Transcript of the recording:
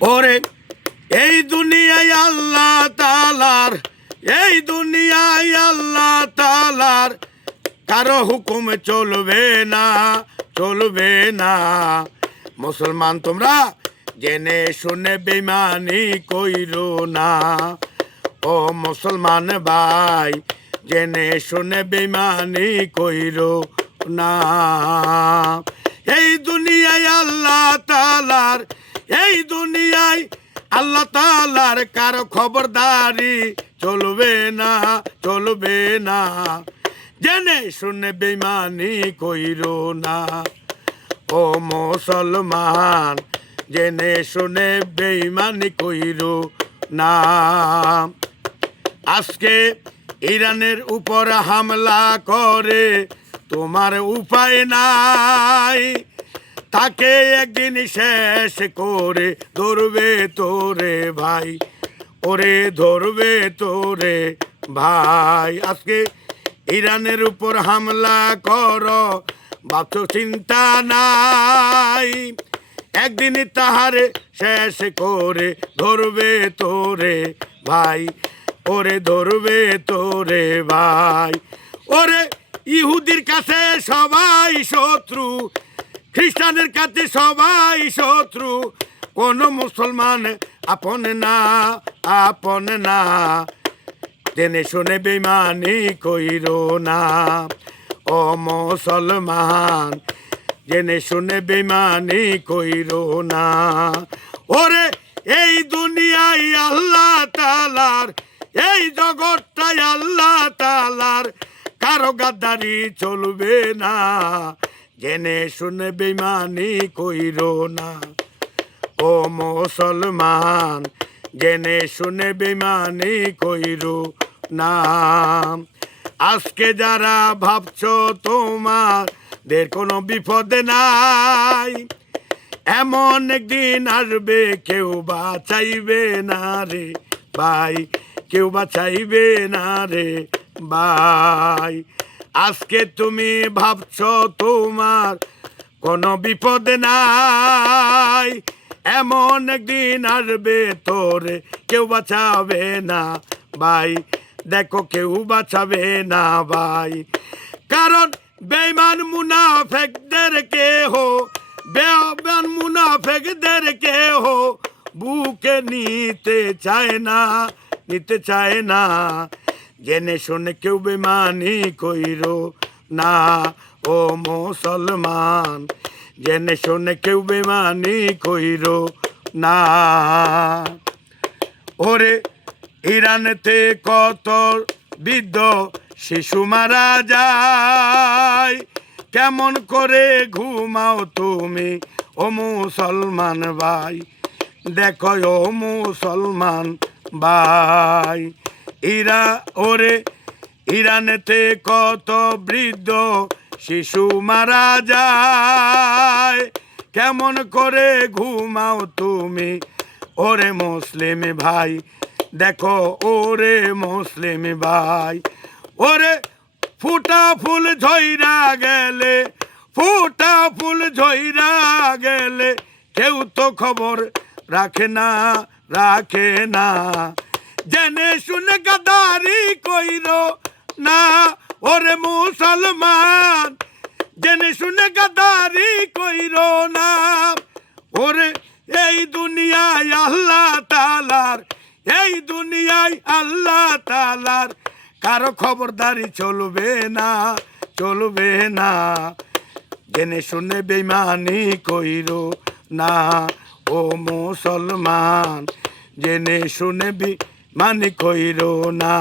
ওরে এই দুনিয়ায় আল্লাহ তাআলার, এই দুনিয়ায় আল্লাহ তাআলার কারো হুকুম চলবে না, চলবে না। মুসলমান তোমরা জেনে শুনে বেঈমানি কইরো না। ও মুসলমান ভাই জেনে শুনে বেঈমানি কইরো না। এই দুনিয়ায় আল্লাহ তাআলার, এই দুনিয়ায় আল্লাহ তাআলার কারো খবরদারি চলবে না, চলবে না। জেনে শুনে বেঈমানি কইরো না। ও মুসলমান জেনে শুনে বেঈমানি কইরো না। আজকে ইরানের উপর হামলা করে তোমার উপায় নাই, তাকে একদিন শেষ করে ধরবে তোরে ভাই, ওরে ধরবে তোরে ভাই। আজকে ইরানের উপর হামলা করো বাঁচো চিন্তা নাই, একদিন তাহারে শেষ করে ধরবে তোরে ভাই, ওরে ধরবে তোরে ভাই। ওরে ইহুদির কাছে সবাই শত্রু, খ্রিস্টানের কাছে সবাই শত্রু, কোন মুসলমান আপন না, আপন না। জেনে শুনে বেঈমানি কইরো না। ও মুসলমান জেনে শুনে বেঈমানি কইরো না। ওরে এই দুনিয়ায় আল্লাহ তাআলার, এই জগৎটাই আল্লাহ তাআলার, কারো গাদ্দারি চলবে না। জেনে শুনে বেঈমানি কইরো না। ও মুসলমান জেনে শুনে বেঈমানি কইরো না। আজকে যারা ভাবছো তোমাদের কোনো বিপদ নাই, এমন একদিন আসবে কেউ বাঁচাইবে না রে ভাই, কেউ বাঁচাইবে না রে ভাই। আজকে তুমি ভাবছো তোমার কোনো বিপদ নাই, এমন একদিন আসবে তোরে কেউ বাঁচাবে না ভাই, দেখো কেউ বাঁচাবে না ভাই। কারণ বেঈমান মুনাফিকদের কেহ, বেঈমান মুনাফিকদের কেহ বুকে নিতে চায় না, নিতে চায় না। জেনে শুনে কেউ বেঈমানি কইরো না। ও মুসলমান জেনে শুনে কেউ বেঈমানি কইরো না। ওরে ইরানেতে কত বৃদ্ধ শিশু মারা যায়, কেমন করে ঘুমাও তুমি ও মুসলমান ভাই, দেখো ও মুসলমান ভাই। ওরে ইরানেতে কত বৃদ্ধ শিশু মারা যায়, কেমন করে ঘুমাও তুমি ওরে মুসলিম ভাই, দেখো ওরে মুসলিম ভাই। ওরে ফুটা ফুল ঝইরা গেলে, ফুটা ফুল ঝইরা গেলে কেউ তো খবর রাখে না, রাখে না। জেনে শুনে গাদ্দারি কইরো না ওরে মুসলমান, জেনে শুনে গাদ্দারি কইরো না। ওরে এই দুনিয়ায় আল্লাহ তাআলার, এই দুনিয়ায় আল্লাহ তাআলার কারো খবরদারি চলবে না, চলবে না। জেনে শুনে বেঈমানি কইরো না। ও মুসলমান জেনে শুনে বেঈমানি কইরো না।